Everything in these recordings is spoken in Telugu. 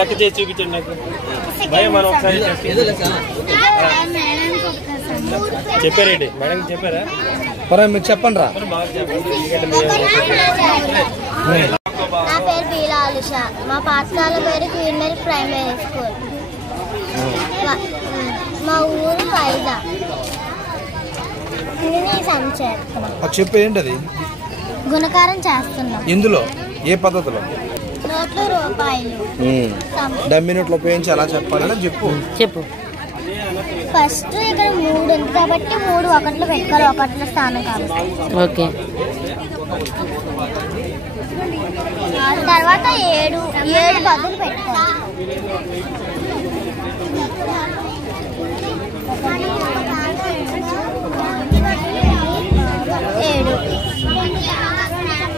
లెక్క చేసి చూపించండి నాకు భయం. మనం ఒకసారి చెప్పారేంటి మేడం చెప్పారా? మీరు చెప్పండి రా. నా పేరు బీలా ఆలిషా. మా పాఠశాల పేరు క్వీన్ ప్రైమరీ స్కూల్. మా ఊరు వైజా. చెప్పు ఏంటది? గుణకారం చేస్తున్నాం. ఇందులో ఏ పద్ధతిలో? నోట్లు రూపాయలు డమ్మీ నోట్లు ఉపయోగించి ఎలా చెప్పాలని చెప్పు. ఫస్ట్ ఇక్కడ 3 ఉంది కాబట్టి 3 ఒకట్లో పెట్టుకోవాలి, ఒకట్లో స్థానం కాబట్టి. ఓకే. తర్వాత 7 బదులు పెట్టుకోవాలి.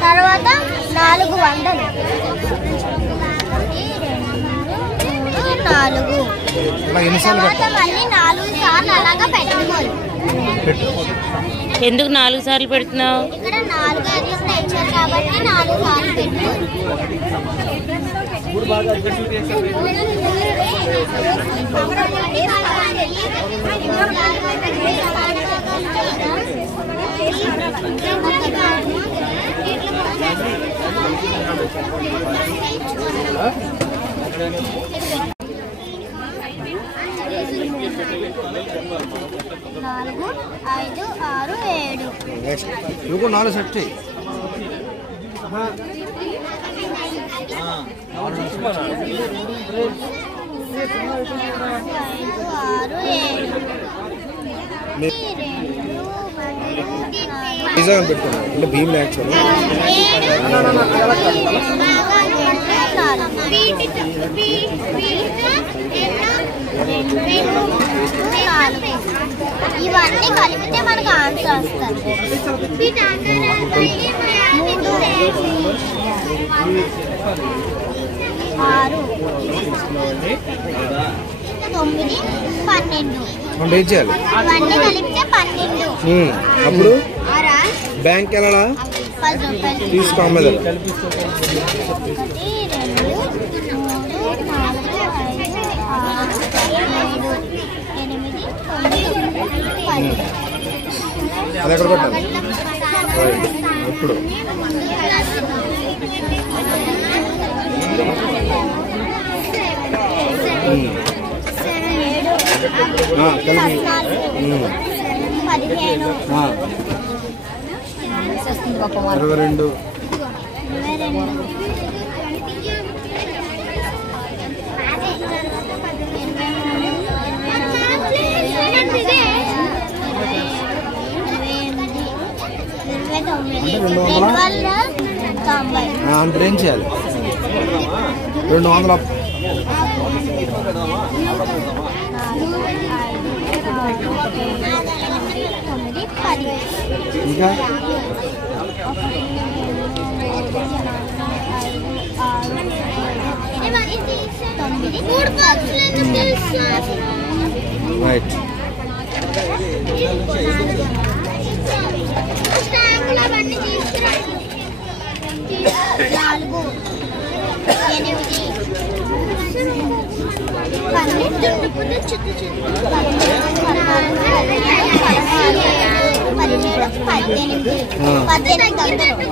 తర్వాత 4 వందలు. 4 తర్వాత మళ్ళీ 4 సార్లు అలాగా పెట్టుకోవాలి. ఎందుకు 4 సార్లు పెడుతున్నావు? ఇక్కడ 4 అడ్జస్ట్ ఇచ్చారు కాబట్టి 4 సార్లు పెట్టుకోవాలి. నాలుగు 5 6 7 ఇంకో 4 సెట్ చెయ్యి. 5 6 7 పెట్టుకున్నాను అంటే భీమ్ యాక్చువల్ ఇవన్నీ కలిపితే మనకు ఆన్సర్ వస్తుంది. 6 9 12 ఏం చేయాలి? ఇవన్నీ కలిపితే 12. అప్పుడు బ్యాంక్ వెళ్ళాలా? 10 రూపాయలు తీసుకో. 1 2 3 4 5 6 7 8 9 10. అది ఎక్కడ పెట్టాలి? ఇప్పుడు కలిపి 22 అంటే ఏం చేయాలి? 200 ఇంకా రైట్.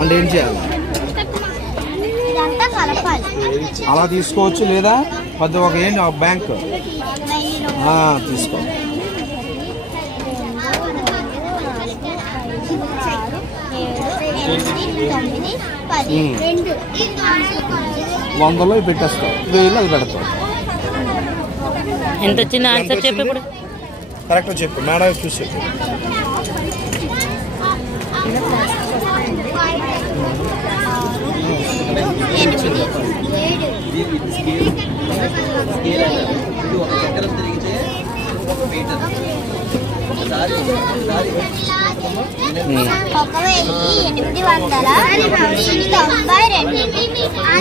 అంటే ఏం చేయాలి? అలా తీసుకోవచ్చు లేదా ఒక ఏంటి బ్యాంక్ తీసుకో. 100లో పెట్టేస్తావు, 1000 అది పెడతావు. ఎంత వచ్చింది ఆన్సర్ చెప్పు. ఇప్పుడు కరెక్ట్ చెప్పు మేడం, చూసి చెప్పు.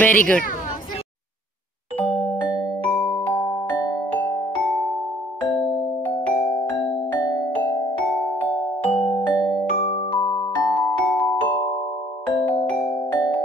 Very good.